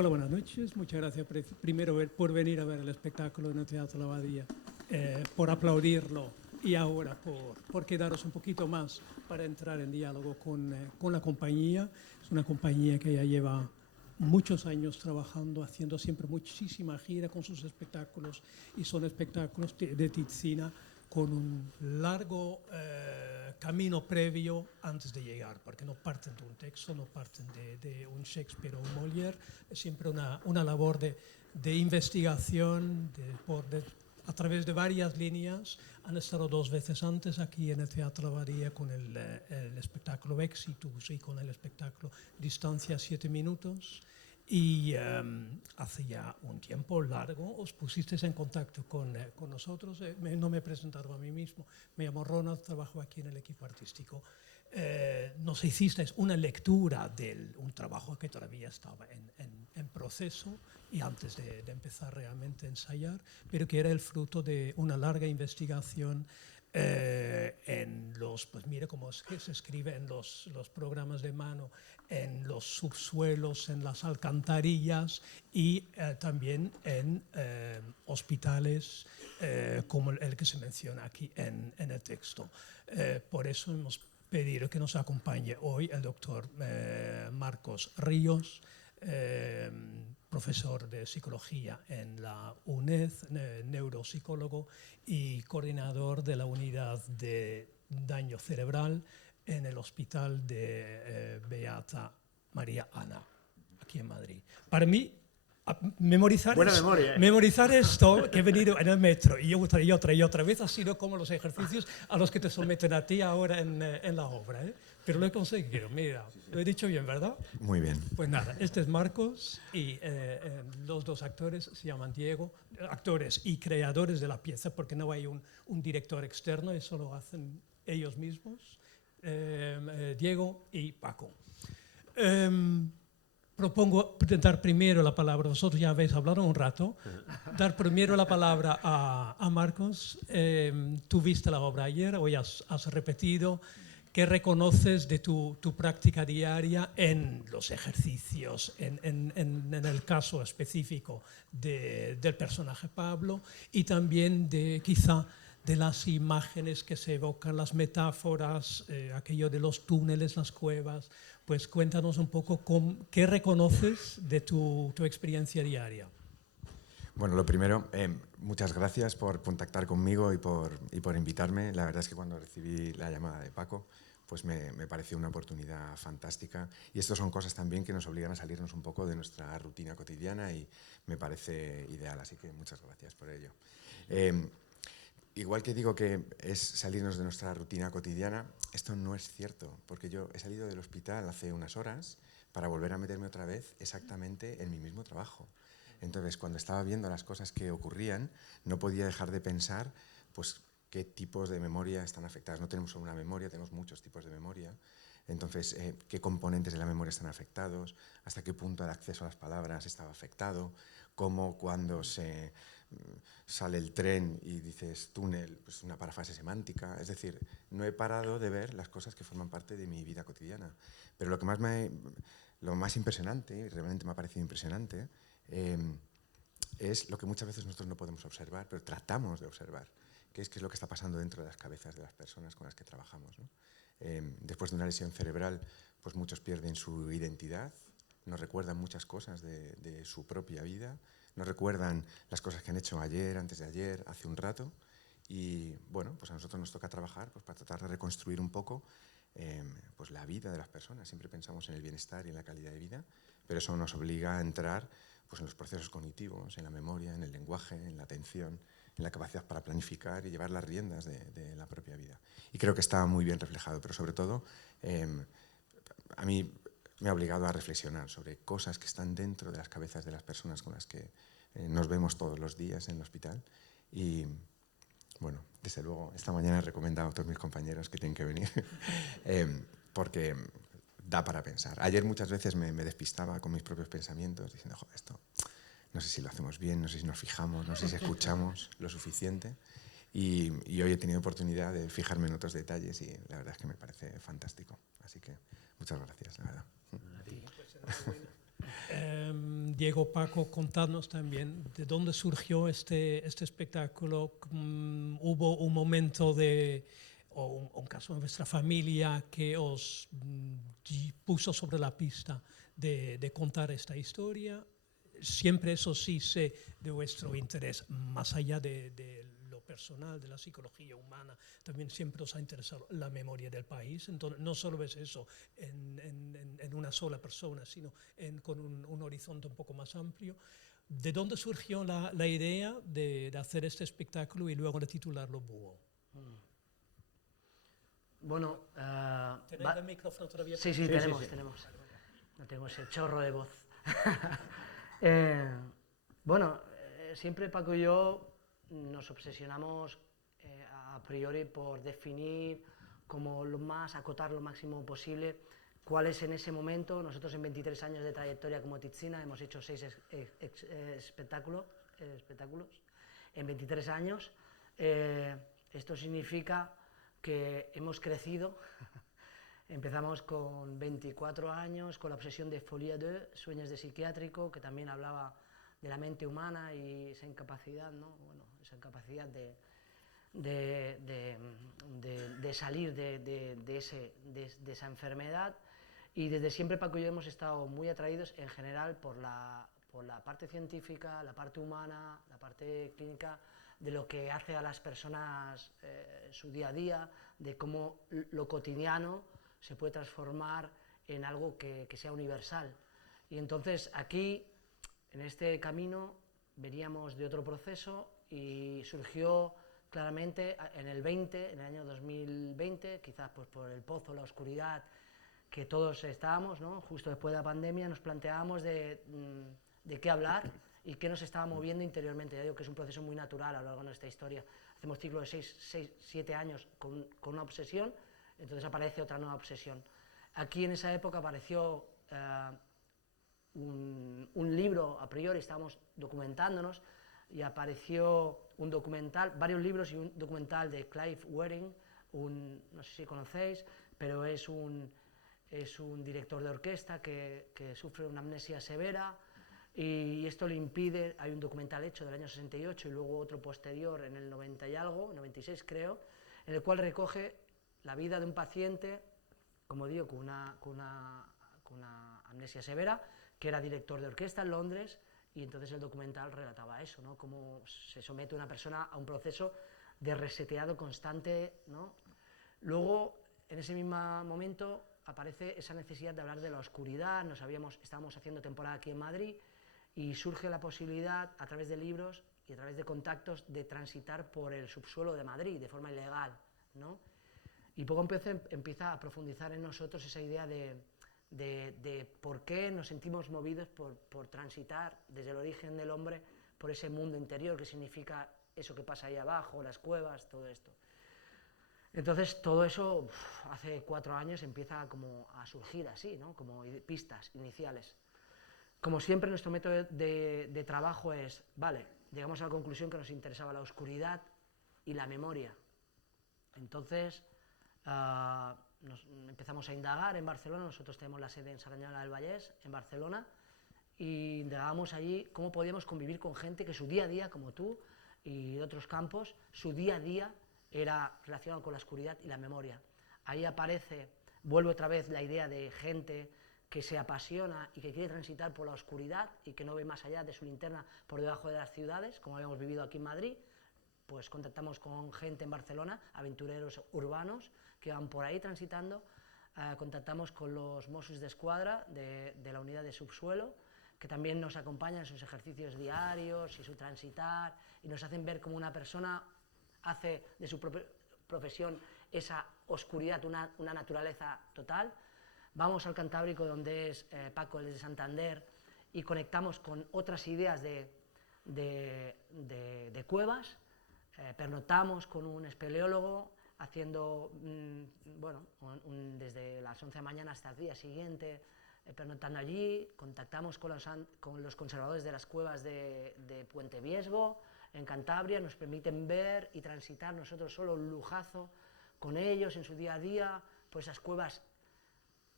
Hola, buenas noches. Muchas gracias primero por venir a ver el espectáculo en el Teatro La Abadía, por aplaudirlo y ahora por quedaros un poquito más para entrar en diálogo con la compañía. Es una compañía que ya lleva muchos años trabajando, haciendo siempre muchísima gira con sus espectáculos, y son espectáculos de Tiziana con un largo camino previo antes de llegar, porque no parten de un texto, no parten de un Shakespeare o un Molière, es siempre una labor de investigación, a través de varias líneas. Han estado 2 veces antes aquí en el Teatro La Abadía con el espectáculo Exitus y con el espectáculo Distancia 7 minutos. Y hace ya un tiempo largo os pusisteis en contacto con nosotros. No me he presentado a mí mismo, me llamo Ronald, trabajo aquí en el equipo artístico. Nos hicisteis una lectura de un trabajo que todavía estaba en proceso y antes de empezar realmente a ensayar, pero que era el fruto de una larga investigación en los, pues mire cómo es que se escribe en los programas de mano, en los subsuelos, en las alcantarillas y también en hospitales como el que se menciona aquí en el texto. Por eso hemos pedido que nos acompañe hoy el doctor Marcos Ríos, profesor de psicología en la UNED, neuropsicólogo y coordinador de la unidad de daño cerebral en el Hospital de Beata María Ana, aquí en Madrid. Para mí, memorizar esto, que he venido en el metro y otra vez, ha sido como los ejercicios a los que te someten a ti ahora en la obra, ¿eh? Pero lo he conseguido, mira, lo he dicho bien, ¿verdad? Muy bien. Pues nada, este es Marcos y los 2 actores se llaman Diego, actores y creadores de la pieza, porque no hay un director externo, eso lo hacen ellos mismos, Diego y Paco. Propongo dar primero la palabra, vosotros ya habéis hablado un rato, dar primero la palabra a Marcos. Tú viste la obra ayer, hoy has repetido. ¿Qué reconoces de tu práctica diaria en los ejercicios, en el caso específico del personaje Pablo, y también quizá de las imágenes que se evocan, las metáforas, aquello de los túneles, las cuevas? Pues cuéntanos un poco qué reconoces de tu experiencia diaria. Bueno, lo primero, muchas gracias por contactar conmigo y por invitarme. La verdad es que cuando recibí la llamada de Paco, pues me pareció una oportunidad fantástica. Y estas son cosas también que nos obligan a salirnos un poco de nuestra rutina cotidiana y me parece ideal, así que muchas gracias por ello. Igual que digo que es salirnos de nuestra rutina cotidiana, esto no es cierto, porque yo he salido del hospital hace unas horas para volver a meterme otra vez exactamente en mi mismo trabajo. Entonces, cuando estaba viendo las cosas que ocurrían, no podía dejar de pensar pues, qué tipos de memoria están afectadas. No tenemos solo una memoria, tenemos muchos tipos de memoria. Entonces, qué componentes de la memoria están afectados, hasta qué punto el acceso a las palabras estaba afectado, cómo cuando sale el tren y dices túnel, pues una parafrase semántica. Es decir, no he parado de ver las cosas que forman parte de mi vida cotidiana. Pero lo más impresionante, y realmente me ha parecido impresionante, es lo que muchas veces nosotros no podemos observar, pero tratamos de observar, que es lo que está pasando dentro de las cabezas de las personas con las que trabajamos, ¿no? Después de una lesión cerebral, pues muchos pierden su identidad, no recuerdan muchas cosas de su propia vida, no recuerdan las cosas que han hecho ayer, antes de ayer, hace un rato, y bueno, pues a nosotros nos toca trabajar pues, para tratar de reconstruir un poco pues la vida de las personas. Siempre pensamos en el bienestar y en la calidad de vida, pero eso nos obliga a entrar pues, en los procesos cognitivos, en la memoria, en el lenguaje, en la atención, en la capacidad para planificar y llevar las riendas de la propia vida. Y creo que está muy bien reflejado, pero sobre todo a mí me ha obligado a reflexionar sobre cosas que están dentro de las cabezas de las personas con las que nos vemos todos los días en el hospital. Y bueno, desde luego, esta mañana he recomendado a todos mis compañeros que tienen que venir, porque da para pensar. Ayer muchas veces me despistaba con mis propios pensamientos, diciendo, joder, esto no sé si lo hacemos bien, no sé si nos fijamos, no sé si escuchamos lo suficiente. Y hoy he tenido oportunidad de fijarme en otros detalles y la verdad es que me parece fantástico. Así que muchas gracias, la verdad. Diego, Paco, contadnos también de dónde surgió este espectáculo. ¿Hubo un momento o un caso en vuestra familia que os puso sobre la pista de contar esta historia? Siempre, eso sí, sé de vuestro interés, más allá de lo personal, de la psicología humana, también siempre os ha interesado la memoria del país. Entonces, no solo ves eso en una sola persona, sino con un horizonte un poco más amplio. ¿De dónde surgió la idea de hacer este espectáculo y luego de titularlo Búho? Bueno, ¿Tenéis el micrófono todavía? sí, Sí, tenemos, sí. tenemos. No tengo ese chorro de voz. Bueno, siempre Paco y yo nos obsesionamos a priori por definir como lo más, acotar lo máximo posible cuál es en ese momento. Nosotros en 23 años de trayectoria como Tizzina hemos hecho 6 espectáculos en 23 años. Esto significa que hemos crecido. Empezamos con 24 años con la obsesión de Folie 2, Sueños de psiquiátrico, que también hablaba de la mente humana y esa incapacidad, ¿no? Bueno, esa incapacidad de salir de esa enfermedad. Y desde siempre Paco y yo hemos estado muy atraídos en general por la parte científica, la parte humana, la parte clínica, de lo que hace a las personas su día a día, de cómo lo cotidiano se puede transformar en algo que sea universal. Y entonces aquí, en este camino, veníamos de otro proceso y surgió claramente en el año 2020, quizás pues por el pozo, la oscuridad que todos estábamos, ¿no? Justo después de la pandemia nos planteábamos de qué hablar y qué nos estaba moviendo interiormente. Ya digo que es un proceso muy natural a lo largo de nuestra historia. Hacemos ciclos de 6, 7 años con una obsesión, entonces aparece otra nueva obsesión. Aquí en esa época apareció un libro, a priori estábamos documentándonos, y apareció un documental, varios libros y un documental de Clive Wedding, no sé si conocéis, pero es un director de orquesta que sufre una amnesia severa, y esto le impide. Hay un documental hecho del año 68 y luego otro posterior en el 90 y algo, 96 creo, en el cual recoge la vida de un paciente, como digo, con una amnesia severa, que era director de orquesta en Londres, y entonces el documental relataba eso, ¿no? Cómo se somete una persona a un proceso de reseteado constante, ¿no? Luego, en ese mismo momento, aparece esa necesidad de hablar de la oscuridad. Estábamos haciendo temporada aquí en Madrid, y surge la posibilidad, a través de libros y a través de contactos, de transitar por el subsuelo de Madrid de forma ilegal, ¿no? Y poco empieza a profundizar en nosotros esa idea de por qué nos sentimos movidos por transitar desde el origen del hombre por ese mundo interior, que significa eso que pasa ahí abajo, las cuevas, todo esto. Entonces todo eso hace 4 años empieza como a surgir así, ¿no? Como pistas iniciales. Como siempre, nuestro método de trabajo es, vale, llegamos a la conclusión que nos interesaba la oscuridad y la memoria. Entonces empezamos a indagar en Barcelona. Nosotros tenemos la sede en Sarañola del Vallès, en Barcelona, y indagábamos allí cómo podíamos convivir con gente que su día a día, como tú y de otros campos, su día a día era relacionado con la oscuridad y la memoria. Ahí vuelve otra vez la idea de gente que se apasiona y que quiere transitar por la oscuridad y que no ve más allá de su linterna por debajo de las ciudades, como habíamos vivido aquí en Madrid. Pues contactamos con gente en Barcelona, aventureros urbanos que van por ahí transitando. Contactamos con los Mossos d'Esquadra de la unidad de subsuelo, que también nos acompañan en sus ejercicios diarios y su transitar, y nos hacen ver cómo una persona hace de su profesión esa oscuridad una naturaleza total. Vamos al Cantábrico, donde es Paco, el de Santander, y conectamos con otras ideas de cuevas. Pernoctamos con un espeleólogo, haciendo, desde las 11 de la mañana hasta el día siguiente, pernoctando allí. Contactamos con los conservadores de las cuevas de Puente Viesgo, en Cantabria. Nos permiten ver y transitar nosotros solo un lujazo con ellos en su día a día por esas cuevas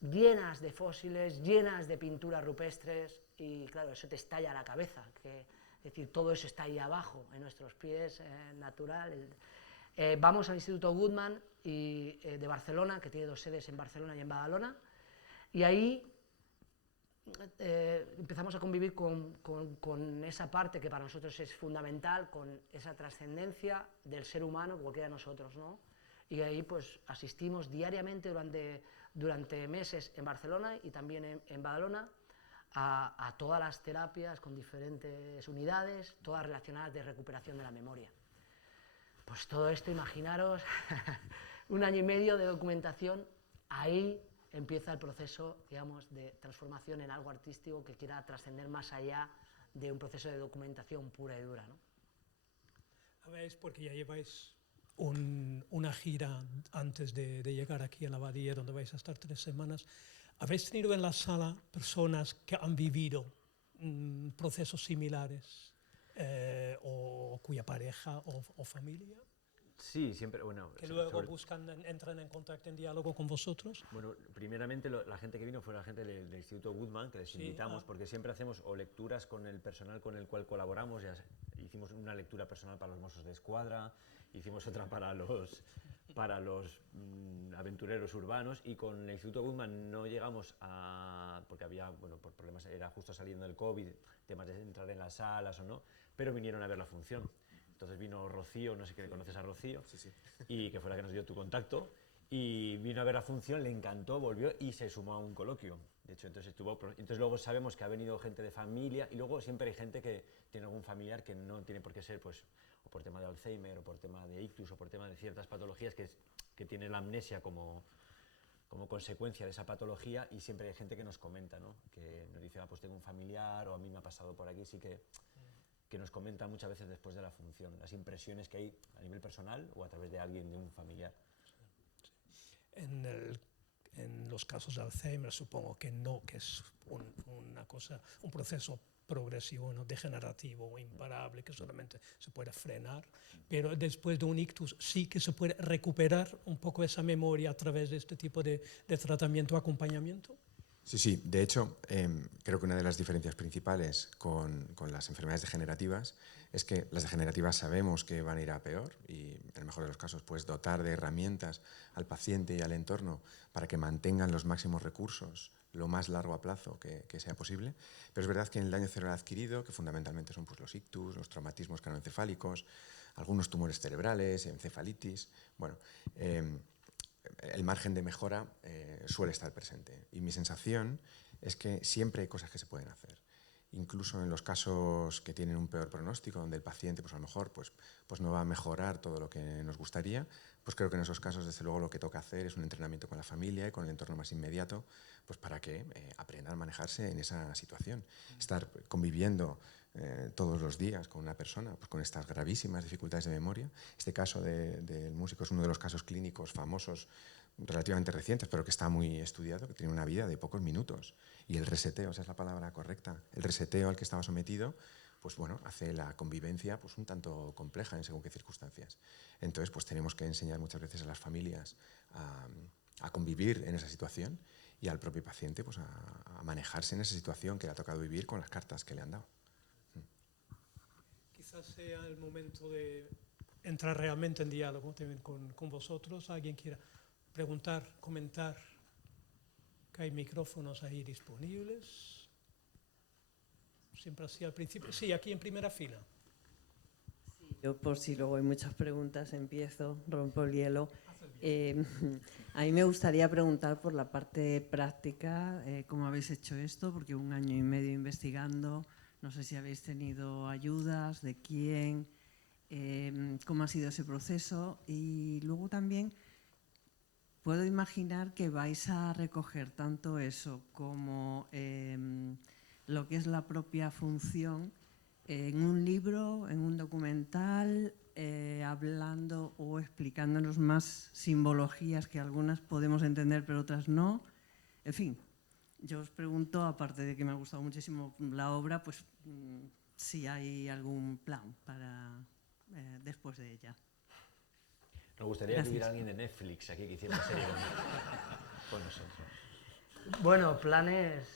llenas de fósiles, llenas de pinturas rupestres, y claro, eso te estalla a la cabeza, es decir, todo eso está ahí abajo, en nuestros pies, natural. Vamos al Instituto Guttmann de Barcelona, que tiene 2 sedes en Barcelona y en Badalona, y ahí empezamos a convivir con esa parte que para nosotros es fundamental, con esa trascendencia del ser humano, cualquiera de nosotros, ¿no? Y ahí pues asistimos diariamente durante meses en Barcelona y también en Badalona a todas las terapias con diferentes unidades, todas relacionadas de recuperación de la memoria. Pues todo esto, imaginaros, 1 año y medio de documentación, ahí empieza el proceso, digamos, de transformación en algo artístico que quiera trascender más allá de un proceso de documentación pura y dura, ¿no? Habéis, porque ya lleváis una gira antes de llegar aquí a la abadía, donde vais a estar 3 semanas, ¿habéis tenido en la sala personas que han vivido procesos similares o cuya pareja o familia? Sí, siempre, bueno... Que luego entran en contacto, en diálogo con vosotros. Bueno, primeramente la gente que vino fue la gente del Instituto Guttmann, que les invitamos, porque siempre hacemos o lecturas con el personal con el cual colaboramos. Ya hicimos una lectura personal para los Mossos de Escuadra, hicimos otra para los aventureros urbanos, y con el Instituto Guttmann no llegamos a... porque había, bueno, por problemas, era justo saliendo del COVID, temas de entrar en las salas o no, pero vinieron a ver la función. Entonces vino Rocío, no sé qué, ¿conoces a Rocío? Sí, sí. Y que fue la que nos dio tu contacto, y vino a ver la función, le encantó, volvió y se sumó a un coloquio. De hecho, entonces luego sabemos que ha venido gente de familia, y luego siempre hay gente que tiene algún familiar que no tiene por qué ser, pues, o por tema de Alzheimer, o por tema de ictus, o por tema de ciertas patologías que tiene la amnesia como consecuencia de esa patología, y siempre hay gente que nos comenta, ¿no? Que nos dice, pues tengo un familiar, o a mí me ha pasado por aquí, sí que nos comenta muchas veces después de la función, las impresiones que hay a nivel personal o a través de alguien, de un familiar. En los casos de Alzheimer supongo que no, que es un proceso progresivo, ¿no? Degenerativo o imparable, que solamente se puede frenar, pero después de un ictus sí que se puede recuperar un poco esa memoria a través de este tipo de tratamiento o acompañamiento. Sí, sí. De hecho, creo que una de las diferencias principales con las enfermedades degenerativas es que las degenerativas sabemos que van a ir a peor, y en el mejor de los casos pues dotar de herramientas al paciente y al entorno para que mantengan los máximos recursos lo más largo a plazo que sea posible. Pero es verdad que en el daño cerebral adquirido, que fundamentalmente son pues, los ictus, los traumatismos cranoencefálicos, algunos tumores cerebrales, encefalitis, bueno, el margen de mejora suele estar presente, y mi sensación es que siempre hay cosas que se pueden hacer. Incluso en los casos que tienen un peor pronóstico, donde el paciente pues a lo mejor pues no va a mejorar todo lo que nos gustaría, pues creo que en esos casos desde luego lo que toca hacer es un entrenamiento con la familia y con el entorno más inmediato, pues para que aprendan a manejarse en esa situación. Estar conviviendo todos los días con una persona pues con estas gravísimas dificultades de memoria. Este caso del músico es uno de los casos clínicos famosos relativamente recientes, pero que está muy estudiado, que tiene una vida de pocos minutos, y el reseteo, esa es la palabra correcta, el reseteo al que estaba sometido, pues bueno, hace la convivencia pues un tanto compleja en según qué circunstancias. Entonces pues tenemos que enseñar muchas veces a las familias a convivir en esa situación, y al propio paciente pues a manejarse en esa situación que le ha tocado vivir con las cartas que le han dado. Quizás sea el momento de entrar realmente en diálogo también con vosotros. ¿Alguien quiera preguntar, comentar? Que hay micrófonos ahí disponibles. Siempre así al principio. Sí, aquí en primera fila. Sí, yo por si luego hay muchas preguntas empiezo, rompo el hielo. A mí me gustaría preguntar por la parte práctica, cómo habéis hecho esto, porque 1 año y medio investigando, no sé si habéis tenido ayudas, de quién, cómo ha sido ese proceso, y luego también puedo imaginar que vais a recoger tanto eso como lo que es la propia función en un libro, en un documental, hablando o explicándonos más simbologías que algunas podemos entender pero otras no. En fin, yo os pregunto, aparte de que me ha gustado muchísimo la obra, pues si hay algún plan para después de ella. Nos gustaría que hubiera alguien de Netflix aquí que hiciera una serie con nosotros. Bueno, planes...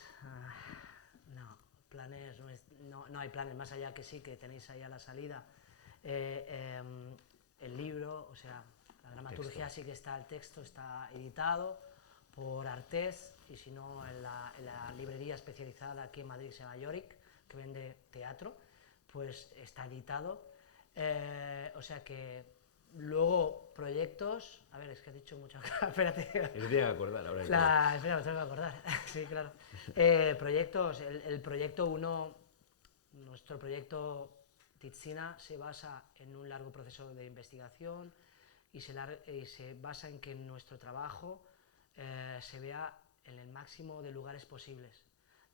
no, planes no hay planes, más allá que sí, que tenéis ahí a la salida el libro, o sea, la dramaturgia sí que está, el texto está editado por Artés, y si no en la librería especializada aquí en Madrid, se llama Yorick, que vende teatro, pues está editado. O sea que luego proyectos, a ver, es que he dicho muchas cosas, espérate. Eso tiene que acordar ahora. Espera, me tengo que acordar, sí, claro. Proyectos, el proyecto 1, nuestro proyecto Titzina se basa en un largo proceso de investigación y se basa en que nuestro trabajo se vea en el máximo de lugares posibles.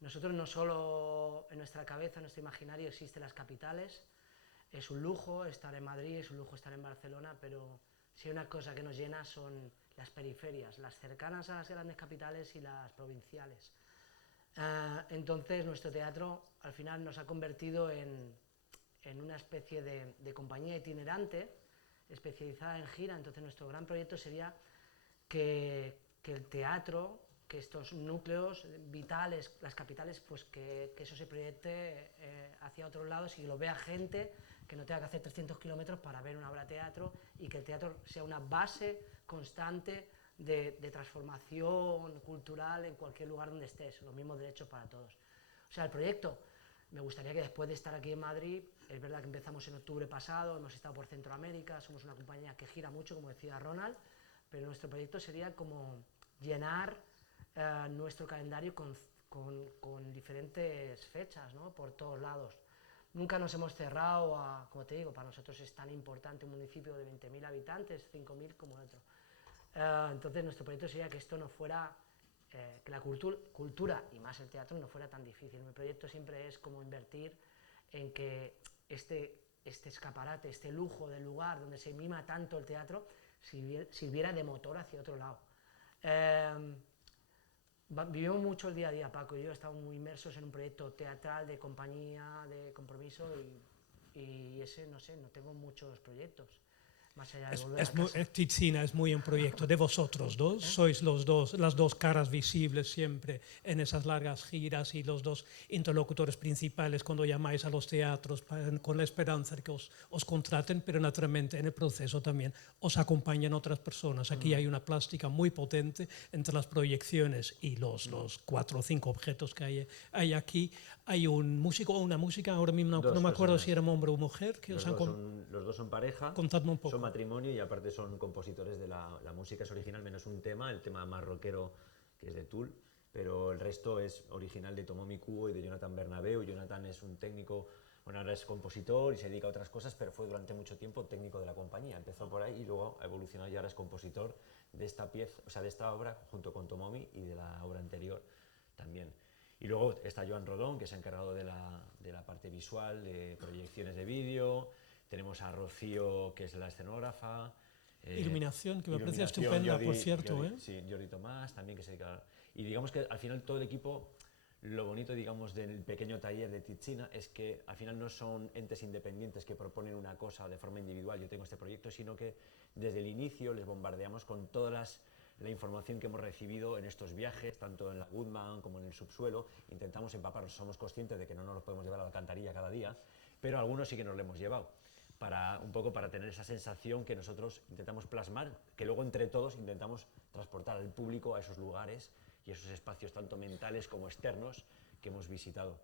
Nosotros no solo en nuestra cabeza, en nuestro imaginario existen las capitales, es un lujo estar en Madrid, es un lujo estar en Barcelona, pero si hay una cosa que nos llena son las periferias, las cercanas a las grandes capitales y las provinciales. Entonces nuestro teatro al final nos ha convertido en una especie de compañía itinerante especializada en gira. Entonces nuestro gran proyecto sería que el teatro, que estos núcleos vitales, las capitales, pues que eso se proyecte hacia otros lados y que lo vea gente, que no tenga que hacer 300 kilómetros para ver una obra de teatro, y que el teatro sea una base constante de transformación cultural en cualquier lugar donde estés, los mismos derechos para todos. O sea, el proyecto, me gustaría que después de estar aquí en Madrid, es verdad que empezamos en octubre pasado, hemos estado por Centroamérica, somos una compañía que gira mucho, como decía Ronald, pero nuestro proyecto sería como llenar nuestro calendario con diferentes fechas, ¿no? Por todos lados. Nunca nos hemos cerrado a, como te digo, para nosotros es tan importante un municipio de 20.000 habitantes, 5.000 como el otro. Entonces nuestro proyecto sería que esto no fuera, que la cultura y más el teatro no fuera tan difícil. Mi proyecto siempre es como invertir en que este escaparate, este lujo del lugar donde se mima tanto el teatro, sirviera de motor hacia otro lado. Vivimos mucho el día a día, Paco y yo estamos muy inmersos en un proyecto teatral de compañía, de compromiso, y ese, no sé, no tengo muchos proyectos. Más allá de volver a casa. Titzina es muy un proyecto de vosotros dos, sois las dos caras visibles siempre en esas largas giras y los dos interlocutores principales cuando llamáis a los teatros con la esperanza de que os contraten, pero naturalmente en el proceso también os acompañan otras personas. Aquí hay una plástica muy potente entre las proyecciones y los 4 o 5 objetos que hay aquí. Hay un músico o una música, ahora mismo no me acuerdo si era hombre o mujer. Que los dos son pareja, contadme un poco. Son matrimonio y aparte son compositores de la música, es original, menos un tema, el tema más rockero, que es de Tool, pero el resto es original de Tomomi Kubo y de Jonathan Bernabeu. Jonathan es un técnico, bueno, ahora es compositor y se dedica a otras cosas, pero fue durante mucho tiempo técnico de la compañía. Empezó por ahí y luego ha evolucionado y ahora es compositor de esta pieza, o sea, de esta obra junto con Tomomi y de la obra anterior también. Y luego está Joan Rodón, que se ha encargado de la parte visual, de proyecciones de vídeo. Tenemos a Rocío, que es la escenógrafa. Iluminación, que me parece estupenda, por cierto. Sí, Jordi Tomás también, que se dedica. Y digamos que al final todo el equipo, lo bonito, digamos, del pequeño taller de Titzina es que al final no son entes independientes que proponen una cosa de forma individual, yo tengo este proyecto, sino que desde el inicio les bombardeamos con toda la información que hemos recibido en estos viajes, tanto en la Goodman como en el subsuelo. Intentamos empaparnos, somos conscientes de que no nos los podemos llevar a la alcantarilla cada día, pero algunos sí que nos lo hemos llevado, un poco para tener esa sensación que nosotros intentamos plasmar, que luego entre todos intentamos transportar al público a esos lugares y esos espacios tanto mentales como externos que hemos visitado.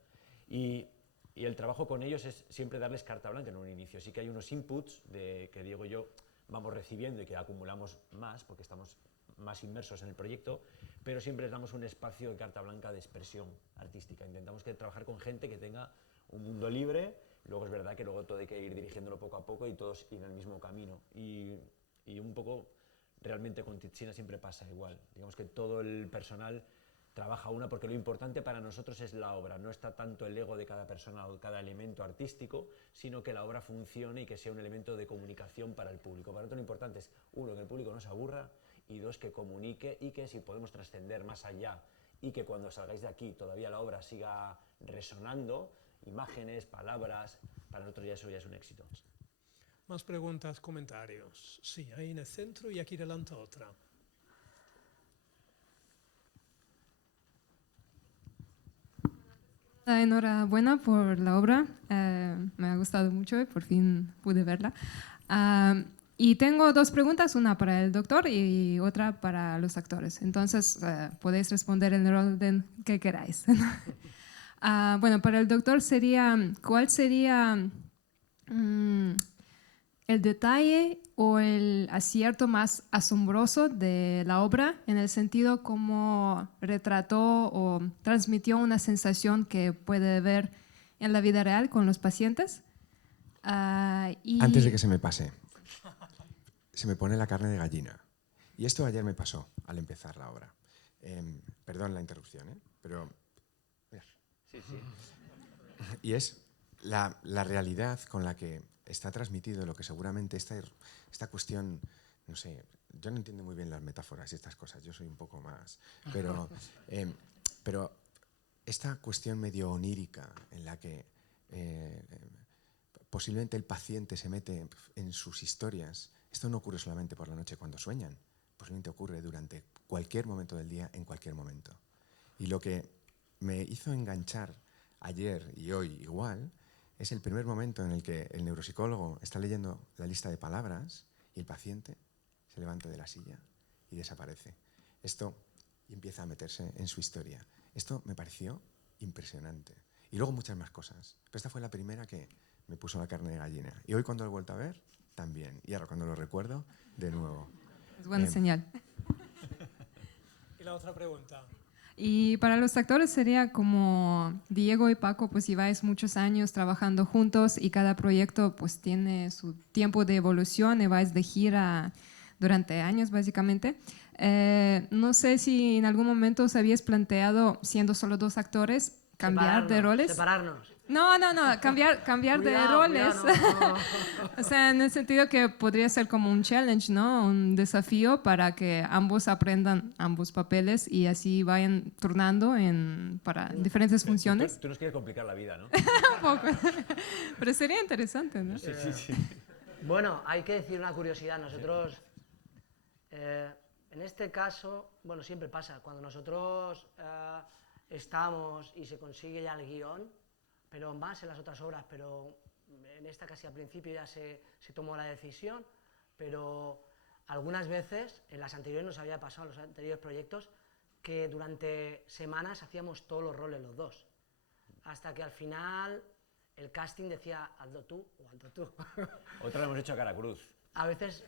Y el trabajo con ellos es siempre darles carta blanca en un inicio. Sí que hay unos inputs que Diego y yo vamos recibiendo y que acumulamos más porque estamos más inmersos en el proyecto, pero siempre les damos un espacio de carta blanca de expresión artística. Intentamos trabajar con gente que tenga un mundo libre. Luego es verdad que luego todo hay que ir dirigiéndolo poco a poco y todos ir en el mismo camino. Y un poco, realmente con Titzina siempre pasa igual. Digamos que todo el personal trabaja una, porque lo importante para nosotros es la obra. No está tanto el ego de cada persona o cada elemento artístico, sino que la obra funcione y que sea un elemento de comunicación para el público. Para nosotros lo importante es, uno, que el público no se aburra, y dos, que comunique, y que si podemos trascender más allá y que cuando salgáis de aquí todavía la obra siga resonando, imágenes, palabras, para nosotros eso ya es un éxito. Más preguntas, comentarios. Sí, ahí en el centro y aquí delante otra. Enhorabuena por la obra, me ha gustado mucho y por fin pude verla. Y tengo dos preguntas, una para el doctor y otra para los actores. Entonces, podéis responder en el orden que queráis. Bueno, para el doctor sería, ¿cuál sería el detalle o el acierto más asombroso de la obra en el sentido como retrató o transmitió una sensación que puede ver en la vida real con los pacientes? Antes de que se me pase, se me pone la carne de gallina. Y esto ayer me pasó al empezar la obra. Perdón la interrupción, pero... Sí, sí. Y es la realidad con la que está transmitido lo que seguramente esta cuestión, no sé, yo no entiendo muy bien las metáforas y estas cosas, yo soy un poco más... Pero esta cuestión medio onírica en la que posiblemente el paciente se mete en sus historias, esto no ocurre solamente por la noche cuando sueñan, posiblemente ocurre durante cualquier momento del día, en cualquier momento. Y lo que me hizo enganchar ayer y hoy igual es el primer momento en el que el neuropsicólogo está leyendo la lista de palabras y el paciente se levanta de la silla y desaparece. Esto empieza a meterse en su historia. Esto me pareció impresionante. Y luego muchas más cosas. Pero esta fue la primera que me puso la carne de gallina. Y hoy cuando lo he vuelto a ver, también. Y ahora cuando lo recuerdo, de nuevo. Es buena señal. Y la otra pregunta. Y para los actores sería como Diego y Paco, pues lleváis muchos años trabajando juntos y cada proyecto pues tiene su tiempo de evolución y vais de gira durante años básicamente. No sé si en algún momento os habíais planteado, siendo solo dos actores, cambiar de roles. Separarnos. No, cambiar de Cuidado, roles. no. O sea, en el sentido que podría ser como un challenge, ¿no? Un desafío para que ambos aprendan ambos papeles y así vayan turnando para diferentes funciones. Tú nos quieres complicar la vida, ¿no? Un poco. Pero sería interesante, ¿no? Sí. Bueno, hay que decir una curiosidad. Nosotros, en este caso, bueno, siempre pasa. Cuando nosotros estamos y se consigue ya el guión, pero más en las otras obras, pero en esta casi al principio ya se tomó la decisión, pero algunas veces, en las anteriores nos había pasado, en los anteriores proyectos, que durante semanas hacíamos todos los roles los dos, hasta que al final el casting decía, hazlo tú o hazlo tú. Otra lo hemos hecho a cara cruz. A veces...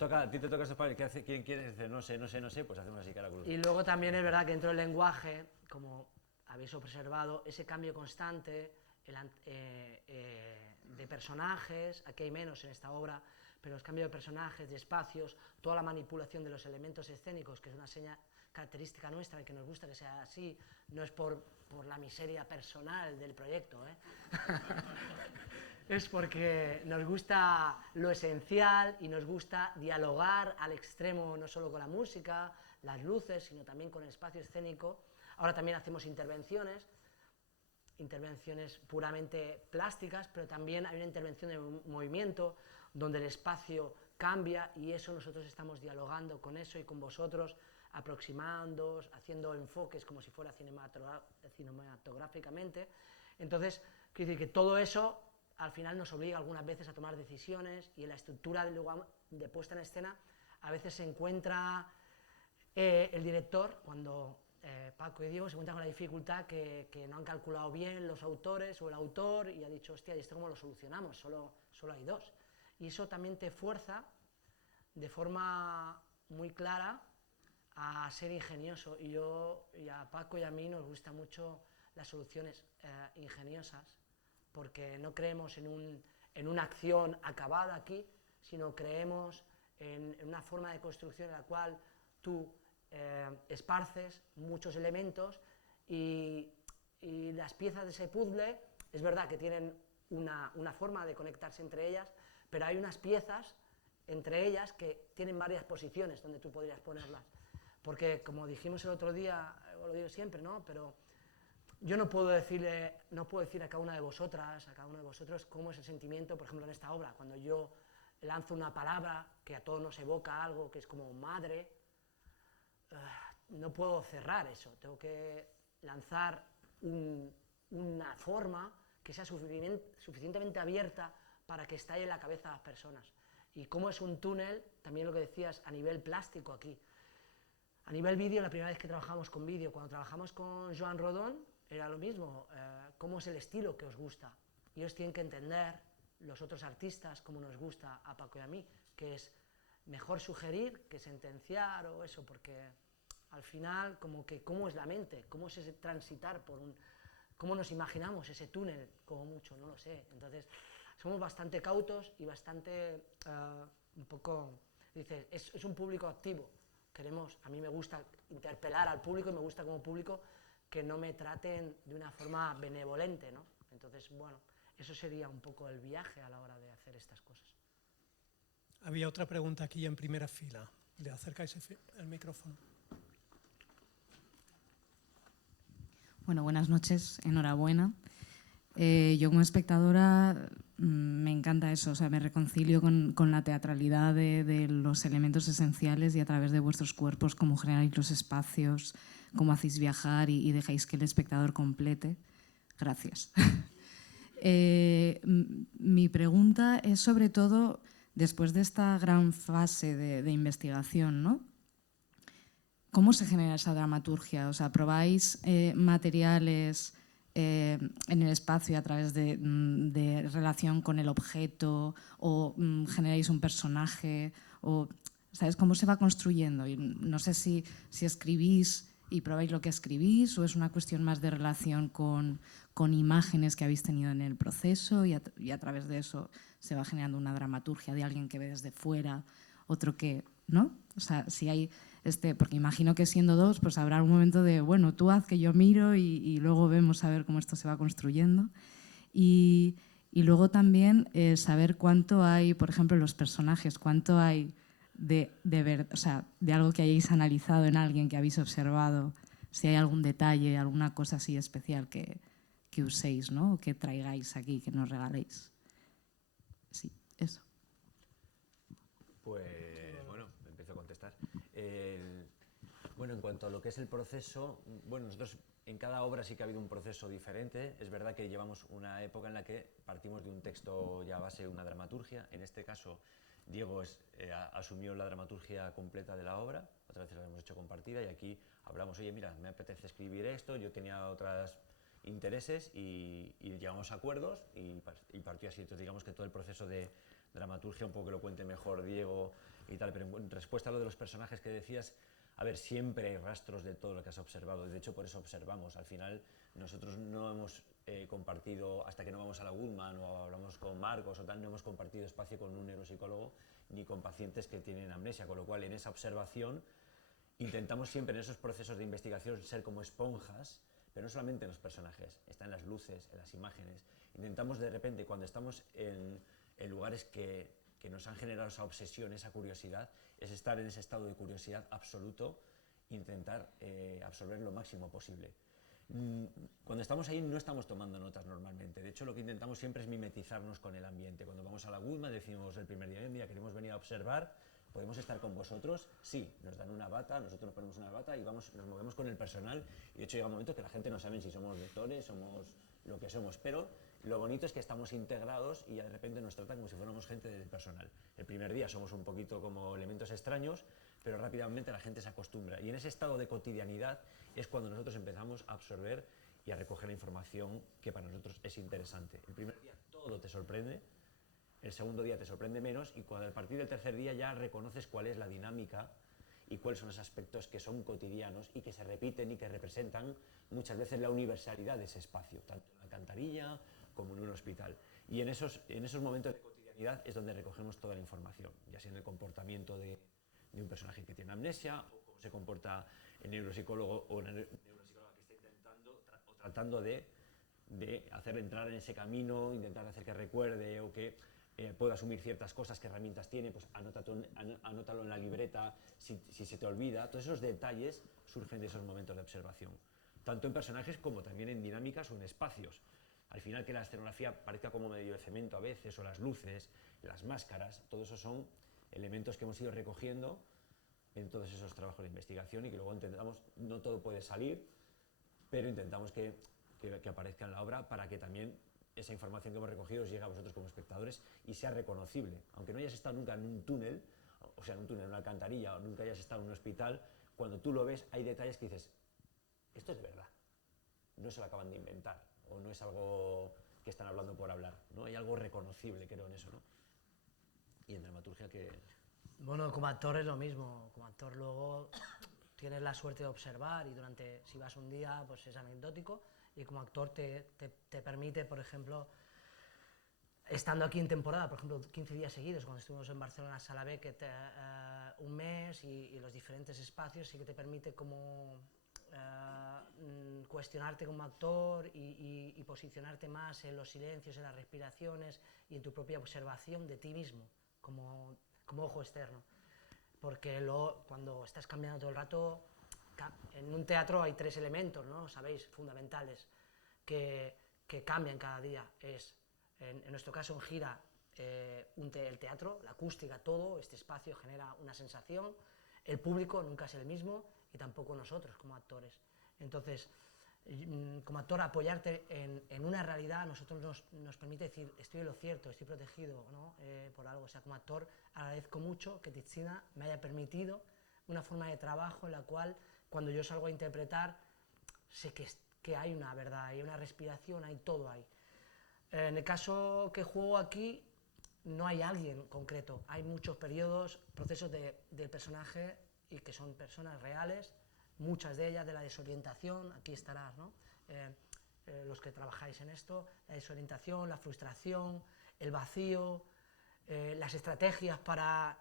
A ti te toca estos papeles, ¿quién quieres? Dice, no sé, pues hacemos así cara cruz. Y luego también es verdad que dentro del lenguaje, como habéis observado, ese cambio constante de personajes, aquí hay menos en esta obra, pero los cambios de personajes, de espacios, toda la manipulación de los elementos escénicos, que es una seña característica nuestra y que nos gusta que sea así, no es por la miseria personal del proyecto, es porque nos gusta lo esencial y nos gusta dialogar al extremo, no solo con la música, las luces, sino también con el espacio escénico. Ahora también hacemos intervenciones puramente plásticas, pero también hay una intervención de movimiento donde el espacio cambia y eso nosotros estamos dialogando con eso y con vosotros, aproximándoos, haciendo enfoques como si fuera cinematográficamente. Entonces, quiero decir que todo eso al final nos obliga algunas veces a tomar decisiones y en la estructura de puesta en escena a veces se encuentra el director, cuando Paco y Diego se encuentran con la dificultad que no han calculado bien los autores o el autor y ha dicho, hostia, ¿y esto cómo lo solucionamos? Solo hay dos. Y eso también te fuerza de forma muy clara a ser ingenioso. Y a Paco y a mí nos gustan mucho las soluciones ingeniosas, porque no creemos en una acción acabada aquí, sino creemos en una forma de construcción en la cual tú esparces muchos elementos y las piezas de ese puzzle, es verdad que tienen una forma de conectarse entre ellas, pero hay unas piezas entre ellas que tienen varias posiciones donde tú podrías ponerlas. Porque, como dijimos el otro día, lo digo siempre, ¿no? Pero yo no puedo decir a cada una de vosotras, a cada uno de vosotros, cómo es el sentimiento, por ejemplo, en esta obra, cuando yo lanzo una palabra que a todos nos evoca algo que es como madre, no puedo cerrar eso, tengo que lanzar una forma que sea suficientemente abierta para que estalle en la cabeza de las personas. Y cómo es un túnel, también lo que decías, a nivel plástico aquí. A nivel vídeo, la primera vez que trabajamos con vídeo, cuando trabajamos con Joan Rodon, era lo mismo, cómo es el estilo que os gusta. Y ellos tienen que entender, los otros artistas, cómo nos gusta a Paco y a mí, que es mejor sugerir que sentenciar o eso, porque al final, como que cómo es la mente, cómo es ese transitar por un... cómo nos imaginamos ese túnel, como mucho, no lo sé. Entonces, somos bastante cautos y bastante, un poco, dices, es un público activo. Queremos, a mí me gusta interpelar al público y me gusta como público que no me traten de una forma benevolente, ¿no? Entonces, bueno, eso sería un poco el viaje a la hora de hacer estas cosas. Había otra pregunta aquí en primera fila. ¿Le acercáis el micrófono? Bueno, buenas noches, enhorabuena. Yo como espectadora me encanta eso, o sea, me reconcilio con la teatralidad de los elementos esenciales y a través de vuestros cuerpos, cómo generáis los espacios, cómo hacéis viajar y dejáis que el espectador complete. Gracias. Mi pregunta es sobre todo, después de esta gran fase de investigación, ¿no? ¿Cómo se genera esa dramaturgia? O sea, ¿probáis materiales en el espacio a través de relación con el objeto o generáis un personaje? O, ¿sabes cómo se va construyendo? Y no sé si escribís y probáis lo que escribís o es una cuestión más de relación con imágenes que habéis tenido en el proceso y a través de eso se va generando una dramaturgia de alguien que ve desde fuera, otro que, ¿no? O sea, si hay... porque imagino que siendo dos, pues habrá un momento de, bueno, tú haz que yo miro y luego vemos a ver cómo esto se va construyendo. Y luego también saber cuánto hay, por ejemplo, en los personajes, cuánto hay o sea, de algo que hayáis analizado en alguien, que habéis observado, si hay algún detalle, alguna cosa así especial que uséis, ¿no? O que traigáis aquí, que nos regaléis. Sí, eso. Pues bueno, empiezo a contestar. Bueno, en cuanto a lo que es el proceso, bueno, nosotros en cada obra sí que ha habido un proceso diferente. Es verdad que llevamos una época en la que partimos de un texto ya base, una dramaturgia. En este caso, Diego asumió la dramaturgia completa de la obra, otras veces la hemos hecho compartida y aquí hablamos, oye, mira, me apetece escribir esto, yo tenía otros intereses y llegamos a acuerdos y partió así. Entonces digamos que todo el proceso de dramaturgia, un poco que lo cuente mejor Diego y tal, pero en respuesta a lo de los personajes que decías, a ver, siempre hay rastros de todo lo que has observado, de hecho por eso observamos, al final nosotros no hemos compartido, hasta que no vamos a la Goodman o hablamos con Marcos o tal, no hemos compartido espacio con un neuropsicólogo ni con pacientes que tienen amnesia, con lo cual en esa observación intentamos siempre en esos procesos de investigación ser como esponjas, pero no solamente en los personajes, está en las luces, en las imágenes, intentamos de repente cuando estamos en lugares que nos han generado esa obsesión, esa curiosidad, es estar en ese estado de curiosidad absoluto, intentar absorber lo máximo posible. Cuando estamos ahí no estamos tomando notas normalmente, de hecho lo que intentamos siempre es mimetizarnos con el ambiente. Cuando vamos a la Goodman decimos el primer día, mira, queremos venir a observar, ¿podemos estar con vosotros? Sí, nos dan una bata, nosotros nos ponemos una bata y nos movemos con el personal y de hecho llega un momento que la gente no sabe si somos lectores, somos lo que somos, pero lo bonito es que estamos integrados y de repente nos tratan como si fuéramos gente del personal. El primer día somos un poquito como elementos extraños, pero rápidamente la gente se acostumbra. Y en ese estado de cotidianidad es cuando nosotros empezamos a absorber y a recoger la información que para nosotros es interesante. El primer día todo te sorprende, el segundo día te sorprende menos y a partir del tercer día ya reconoces cuál es la dinámica y cuáles son los aspectos que son cotidianos y que se repiten y que representan muchas veces la universalidad de ese espacio, tanto en la alcantarilla como en un hospital. Y en esos momentos de cotidianidad es donde recogemos toda la información, ya sea en el comportamiento de un personaje que tiene amnesia, o cómo se comporta el neuropsicólogo o la neuropsicóloga que está intentando o tratando de hacer entrar en ese camino, intentar hacer que recuerde o que pueda asumir ciertas cosas, qué herramientas tiene, pues anótalo en la libreta si se te olvida. Todos esos detalles surgen de esos momentos de observación, tanto en personajes como también en dinámicas o en espacios. Al final que la escenografía parezca como medio de cemento a veces, o las luces, las máscaras, todo eso son elementos que hemos ido recogiendo en todos esos trabajos de investigación y que luego intentamos, no todo puede salir, pero intentamos que que aparezca en la obra para que también esa información que hemos recogido os llegue a vosotros como espectadores y sea reconocible. Aunque no hayas estado nunca en un túnel, o sea, en un túnel, en una alcantarilla, o nunca hayas estado en un hospital, cuando tú lo ves hay detalles que dices, esto es de verdad, no se lo acaban de inventar, o no es algo que están hablando por hablar, ¿no? Hay algo reconocible, creo, en eso, ¿no? Y en dramaturgia que... Bueno, como actor es lo mismo, como actor luego tienes la suerte de observar y si vas un día, pues es anecdótico, y como actor te permite, por ejemplo, estando aquí en temporada, por ejemplo, 15 días seguidos, cuando estuvimos en Barcelona, Sala B, un mes y los diferentes espacios, sí que te permite como cuestionarte como actor y posicionarte más en los silencios, en las respiraciones y en tu propia observación de ti mismo, como ojo externo. Porque luego, cuando estás cambiando todo el rato, en un teatro hay 3 elementos, ¿no? Sabéis, fundamentales, que cambian cada día. En nuestro caso en gira, el teatro, la acústica, todo, este espacio genera una sensación, el público nunca es el mismo y tampoco nosotros como actores. Entonces, como actor, apoyarte en una realidad a nosotros nos permite decir, estoy en lo cierto, estoy protegido, ¿no? Por algo. O sea, como actor agradezco mucho que Tiziana me haya permitido una forma de trabajo en la cual, cuando yo salgo a interpretar, sé que hay una verdad, hay una respiración, hay todo ahí. En el caso que juego aquí, no hay alguien concreto, hay muchos periodos, procesos del personaje y que son personas reales, muchas de ellas de la desorientación, aquí estarás, ¿no? Los que trabajáis en esto, la desorientación, la frustración, el vacío, las estrategias para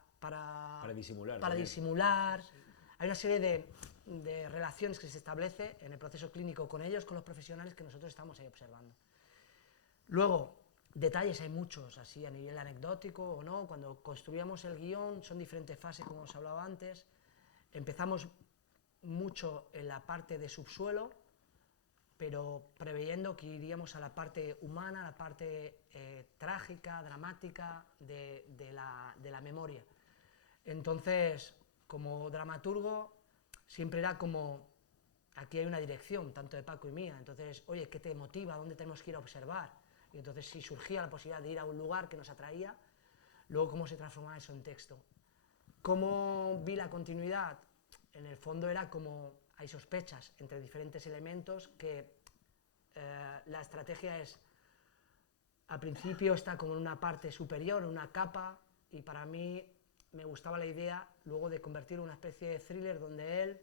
disimular. Hay una serie de relaciones que se establece en el proceso clínico con ellos, con los profesionales que nosotros estamos ahí observando. Luego, detalles hay muchos, así a nivel anecdótico o no. Cuando construíamos el guión, son diferentes fases, como os hablaba antes. Empezamos mucho en la parte de subsuelo, pero preveyendo que iríamos a la parte humana, a la parte trágica, dramática de la memoria. Entonces, como dramaturgo, siempre era como, aquí hay una dirección, tanto de Paco y mía, entonces, oye, ¿qué te motiva? ¿Dónde tenemos que ir a observar? Y entonces, si surgía la posibilidad de ir a un lugar que nos atraía, luego cómo se transformaba eso en texto. ¿Cómo vi la continuidad? En el fondo era como, hay sospechas entre diferentes elementos que la estrategia es, al principio está como en una parte superior, en una capa, y para mí me gustaba la idea luego de convertirlo en una especie de thriller donde él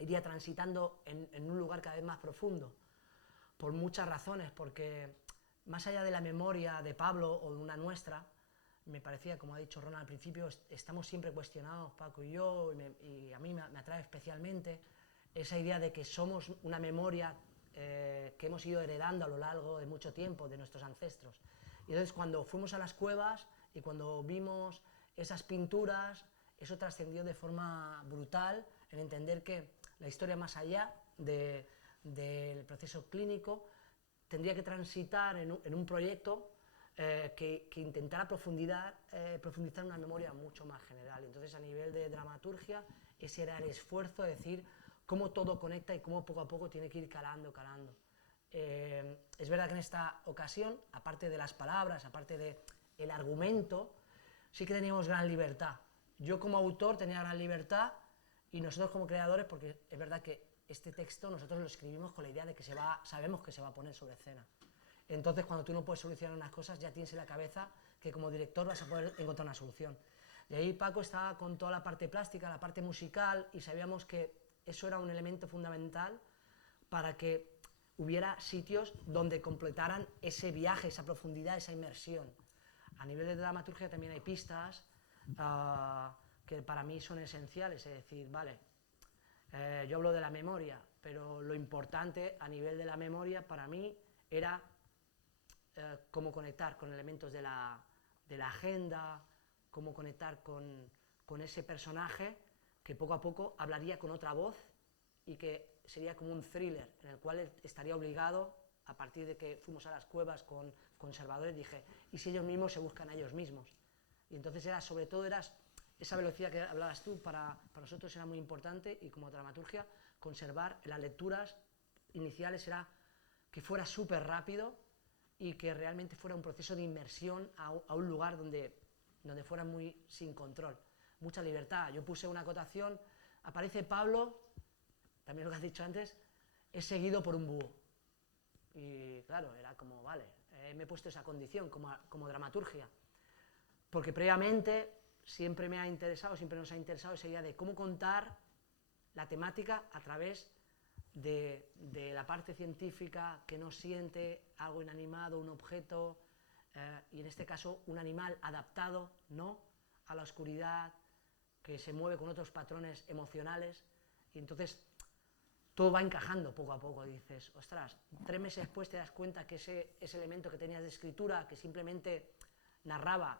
iría transitando en un lugar cada vez más profundo, por muchas razones, porque más allá de la memoria de Pablo o de una nuestra, me parecía, como ha dicho Ron al principio, estamos siempre cuestionados, Paco y yo, y a mí me atrae especialmente esa idea de que somos una memoria que hemos ido heredando a lo largo de mucho tiempo de nuestros ancestros. Y entonces cuando fuimos a las cuevas y cuando vimos esas pinturas, eso trascendió de forma brutal en entender que la historia más allá del proceso clínico tendría que transitar en un proyecto que intentara profundizar una memoria mucho más general. Entonces, a nivel de dramaturgia, ese era el esfuerzo de decir cómo todo conecta y cómo poco a poco tiene que ir calando. Es verdad que en esta ocasión, aparte de las palabras, aparte del argumento, sí que teníamos gran libertad. Yo como autor tenía gran libertad y nosotros como creadores, porque es verdad que este texto nosotros lo escribimos con la idea de que sabemos que se va a poner sobre escena. Entonces, cuando tú no puedes solucionar unas cosas, ya tienes en la cabeza que como director vas a poder encontrar una solución. Y ahí Paco estaba con toda la parte plástica, la parte musical, y sabíamos que eso era un elemento fundamental para que hubiera sitios donde completaran ese viaje, esa profundidad, esa inmersión. A nivel de dramaturgia también hay pistas que para mí son esenciales, es decir, vale, yo hablo de la memoria, pero lo importante a nivel de la memoria para mí era cómo conectar con elementos de la agenda, cómo conectar con ese personaje que poco a poco hablaría con otra voz y que sería como un thriller en el cual estaría obligado, a partir de que fuimos a las cuevas con conservadores, dije, ¿y si ellos mismos se buscan a ellos mismos? Y entonces sobre todo esa velocidad que hablabas tú, para nosotros era muy importante, y como dramaturgia, conservar las lecturas iniciales era que fuera súper rápido y que realmente fuera un proceso de inmersión a un lugar donde fuera muy sin control, mucha libertad. Yo puse una acotación, aparece Pablo, también lo que has dicho antes, es seguido por un búho. Y claro, era como, vale, me he puesto esa condición como dramaturgia, porque previamente siempre me ha interesado, siempre nos ha interesado esa idea de cómo contar la temática a través de la parte científica que no siente algo inanimado, un objeto, y en este caso un animal adaptado, ¿no?, a la oscuridad, que se mueve con otros patrones emocionales, y entonces todo va encajando poco a poco. Dices, ostras, 3 meses después te das cuenta que ese elemento que tenías de escritura, que simplemente narraba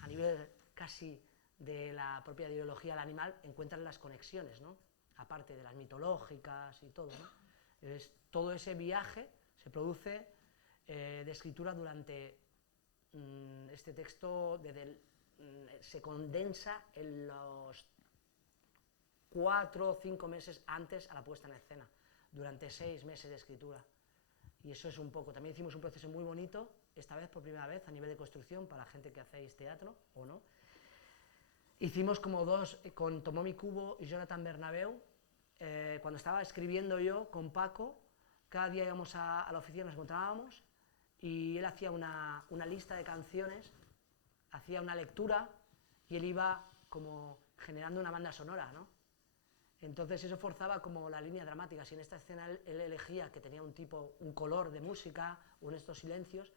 a nivel casi de la propia ideología del animal, encuentras las conexiones, ¿no?, aparte de las mitológicas y todo, ¿no? Entonces, todo ese viaje se produce de escritura durante este texto, se condensa en los 4 o 5 meses antes a la puesta en escena, durante 6 meses de escritura. Y eso es un poco, también hicimos un proceso muy bonito, esta vez por primera vez a nivel de construcción, para la gente que hacéis teatro o no. Hicimos como 2, con Tomomi Kubo y Jonathan Bernabeu. Cuando estaba escribiendo yo con Paco, cada día íbamos a la oficina, nos encontrábamos, y él hacía una lista de canciones, hacía una lectura, y él iba como generando una banda sonora, ¿no? Entonces eso forzaba como la línea dramática. Si en esta escena él elegía que tenía un color de música, o en estos silencios,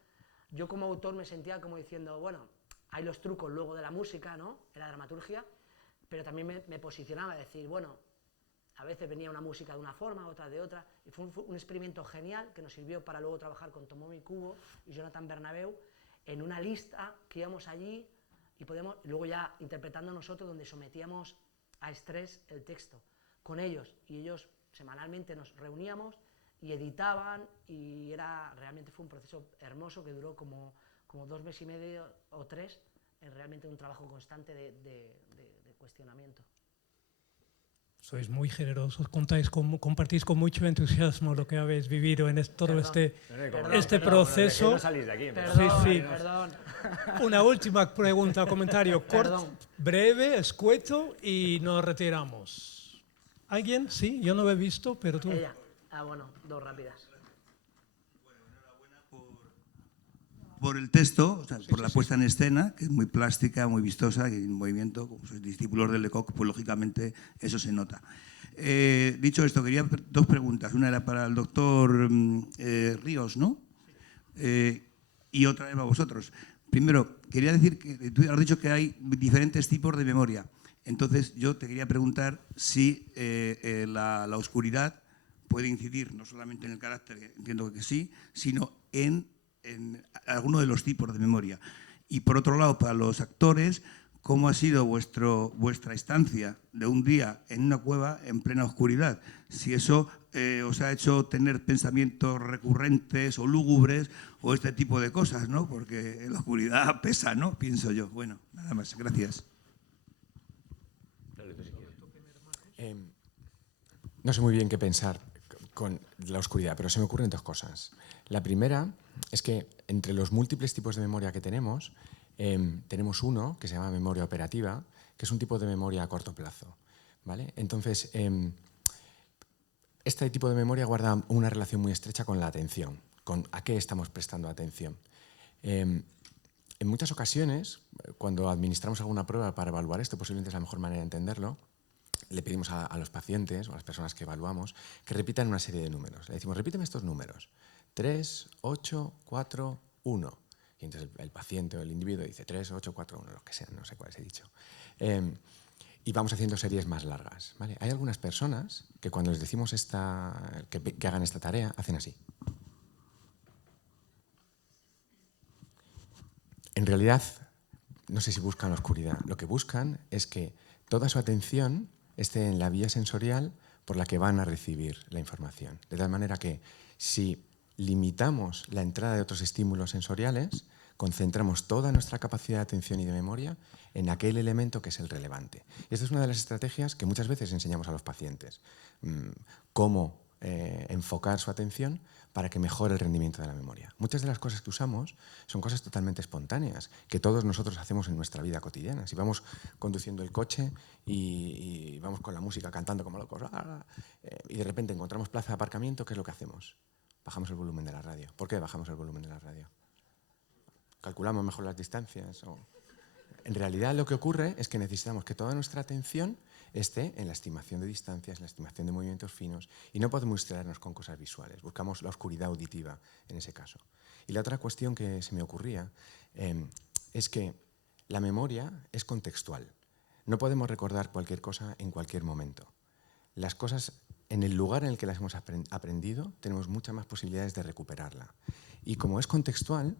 yo como autor me sentía como diciendo, bueno, hay los trucos luego de la música, ¿no?, en la dramaturgia, pero también me posicionaba a decir, bueno, a veces venía una música de una forma, otra de otra, y fue un experimento genial que nos sirvió para luego trabajar con Tomomi Kubo y Jonathan Bernabeu en una lista que íbamos allí y luego ya interpretando nosotros, donde sometíamos a estrés el texto con ellos, y ellos semanalmente nos reuníamos y editaban, y realmente fue un proceso hermoso que duró como 2 meses y medio o 3, realmente un trabajo constante de cuestionamiento. Sois muy generosos, compartís con mucho entusiasmo lo que habéis vivido en todo este proceso. No salís de aquí. Perdón. Una última pregunta o comentario corto, Perdón. breve, escueto, y nos retiramos. ¿Alguien? Sí, yo no lo he visto, pero tú. Ella. Bueno, 2 rápidas. Por el texto, o sea, por la puesta en escena, que es muy plástica, muy vistosa, y en movimiento, como sois discípulos de Lecoq, pues lógicamente eso se nota. Dicho esto, quería 2 preguntas. Una era para el doctor Ríos, ¿no? Y otra era para vosotros. Primero, quería decir que tú has dicho que hay diferentes tipos de memoria. Entonces, yo te quería preguntar si la oscuridad puede incidir no solamente en el carácter, entiendo que sí, sino en alguno de los tipos de memoria. Y por otro lado, para los actores, ¿cómo ha sido vuestra estancia de un día en una cueva en plena oscuridad? Si eso os ha hecho tener pensamientos recurrentes o lúgubres o este tipo de cosas, ¿no? Porque la oscuridad pesa, ¿no? Pienso yo. Bueno, nada más. Gracias. No sé muy bien qué pensar con la oscuridad, pero se me ocurren 2 cosas. La primera es que entre los múltiples tipos de memoria que tenemos, tenemos uno que se llama memoria operativa, que es un tipo de memoria a corto plazo, ¿vale? Entonces, este tipo de memoria guarda una relación muy estrecha con la atención, con a qué estamos prestando atención. En muchas ocasiones, cuando administramos alguna prueba para evaluar esto, posiblemente es la mejor manera de entenderlo, le pedimos a los pacientes o a las personas que evaluamos que repitan una serie de números. Le decimos, repíteme estos números. 3, 8, 4, 1. Y entonces el paciente o el individuo dice 3, 8, 4, 1, lo que sea, no sé cuáles he dicho. Y vamos haciendo series más largas, ¿vale? Hay algunas personas que cuando les decimos que hagan esta tarea, hacen así. En realidad, no sé si buscan la oscuridad. Lo que buscan es que toda su atención esté en la vía sensorial por la que van a recibir la información. De tal manera que si limitamos la entrada de otros estímulos sensoriales, concentramos toda nuestra capacidad de atención y de memoria en aquel elemento que es el relevante. Y esta es una de las estrategias que muchas veces enseñamos a los pacientes. Cómo enfocar su atención para que mejore el rendimiento de la memoria. Muchas de las cosas que usamos son cosas totalmente espontáneas, que todos nosotros hacemos en nuestra vida cotidiana. Si vamos conduciendo el coche y vamos con la música cantando como locos, y de repente encontramos plaza de aparcamiento, ¿qué es lo que hacemos? Bajamos el volumen de la radio. ¿Por qué bajamos el volumen de la radio? ¿Calculamos mejor las distancias? En realidad lo que ocurre es que necesitamos que toda nuestra atención esté en la estimación de distancias, en la estimación de movimientos finos, y no podemos distraernos con cosas visuales. Buscamos la oscuridad auditiva en ese caso. Y la otra cuestión que se me ocurría es que la memoria es contextual. No podemos recordar cualquier cosa en cualquier momento. Las cosas, en el lugar en el que las hemos aprendido, tenemos muchas más posibilidades de recuperarla. Y como es contextual,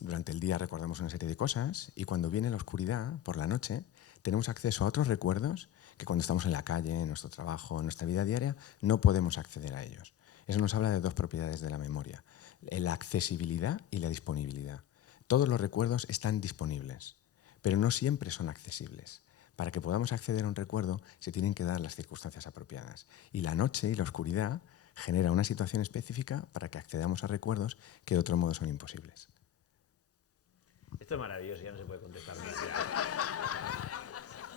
durante el día recordamos una serie de cosas, y cuando viene la oscuridad, por la noche, tenemos acceso a otros recuerdos que cuando estamos en la calle, en nuestro trabajo, en nuestra vida diaria, no podemos acceder a ellos. Eso nos habla de dos propiedades de la memoria: la accesibilidad y la disponibilidad. Todos los recuerdos están disponibles, pero no siempre son accesibles. Para que podamos acceder a un recuerdo se tienen que dar las circunstancias apropiadas. Y la noche y la oscuridad genera una situación específica para que accedamos a recuerdos que de otro modo son imposibles. Esto es maravilloso, ya no se puede contestar más.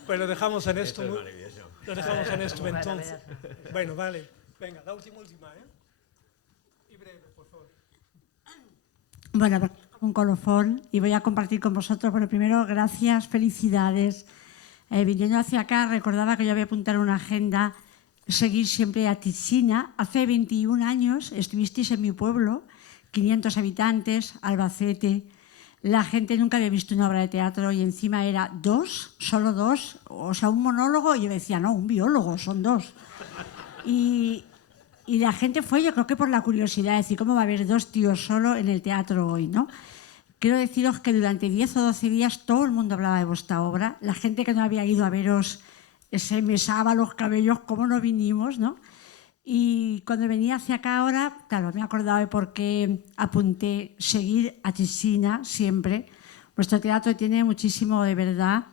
Pues lo dejamos en esto. Esto es maravilloso. Lo dejamos en esto entonces. Bueno, vale. Venga, la última, ¿eh? Y breve, por favor. Bueno, un colofón y voy a compartir con vosotros. Bueno, primero, gracias, felicidades. Viniendo hacia acá, recordaba que yo había apuntado en una agenda seguir siempre a Tichina. Hace 21 años estuvisteis en mi pueblo, 500 habitantes, Albacete. La gente nunca había visto una obra de teatro y encima era solo dos, o sea, un monólogo, y yo decía, no, un biólogo, son dos. Y la gente fue, yo creo que por la curiosidad, de decir, ¿cómo va a haber dos tíos solo en el teatro hoy, no? Quiero deciros que durante 10 o 12 días todo el mundo hablaba de vuestra obra. La gente que no había ido a veros se mesaba los cabellos, cómo no vinimos, ¿no? Y cuando venía hacia acá ahora, claro, me he acordado de por qué apunté seguir a Tichina siempre. Vuestro teatro tiene muchísimo de verdad,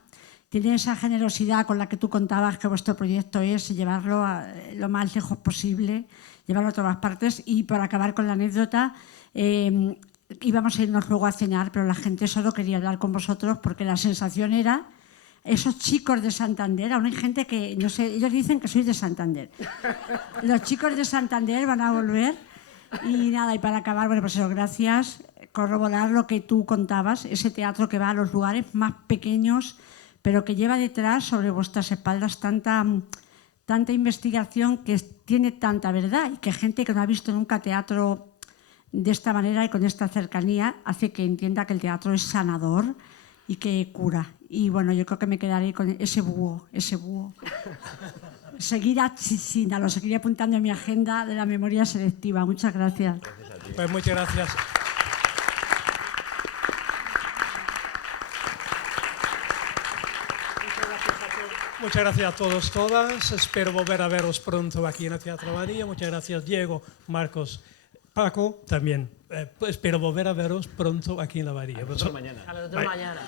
tiene esa generosidad con la que tú contabas que vuestro proyecto es llevarlo a lo más lejos posible, llevarlo a todas partes. Y por acabar con la anécdota, íbamos a irnos luego a cenar, pero la gente solo quería hablar con vosotros porque la sensación era esos chicos de Santander. Aún hay gente que, no sé, ellos dicen que sois de Santander. Los chicos de Santander van a volver. Y nada, y para acabar, bueno, pues eso, gracias. Corroborar lo que tú contabas, ese teatro que va a los lugares más pequeños, pero que lleva detrás sobre vuestras espaldas tanta investigación, que tiene tanta verdad, y que gente que no ha visto nunca teatro de esta manera y con esta cercanía hace que entienda que el teatro es sanador y que cura. Y bueno, yo creo que me quedaré con ese búho. Seguir a Tichina, lo seguiré apuntando en mi agenda de la memoria selectiva. Muchas gracias. Pues muchas gracias. Muchas gracias a todos, todas. Espero volver a veros pronto aquí en el Teatro Abadía. Muchas gracias, Diego, Marcos, Paco, también. Espero volver a veros pronto aquí en la Abadía. A nosotros mañana. A los otros mañana.